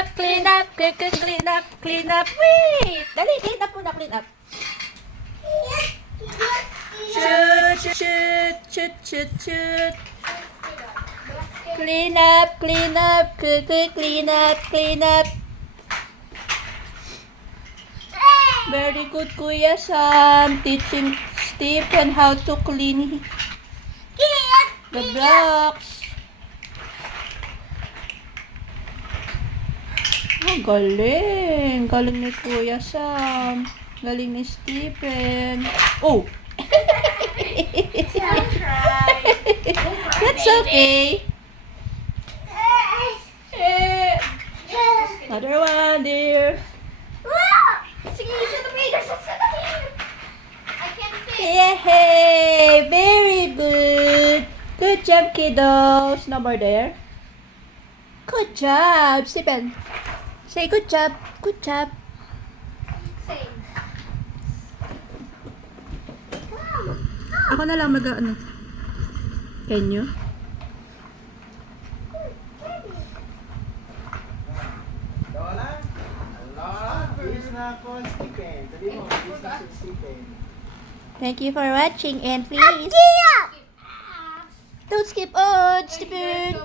up, clean up, clean up, clean up. Wait! Dali, clean up muna, clean up. Shoot, shoot, shoot, shoot, shoot. Clean up, clean up, clean up, clean up. Very good, Kuya Sam. Teaching Stephen how to clean the blocks. Oh, galing. Galing ni Kuya Sam. Galing ni Stephen. Oh! That's okay. Another one, dear. Yay! Very good. Good job, kiddos. No more there. Good job, Stephen. Say good job. Good job. Ako na lang mag-ano. Can you? Lola? Lola? Bis na ako, Stephen. Sabi mo, bis na si Stephen. Thank you for watching and please don't skip on, Stephen.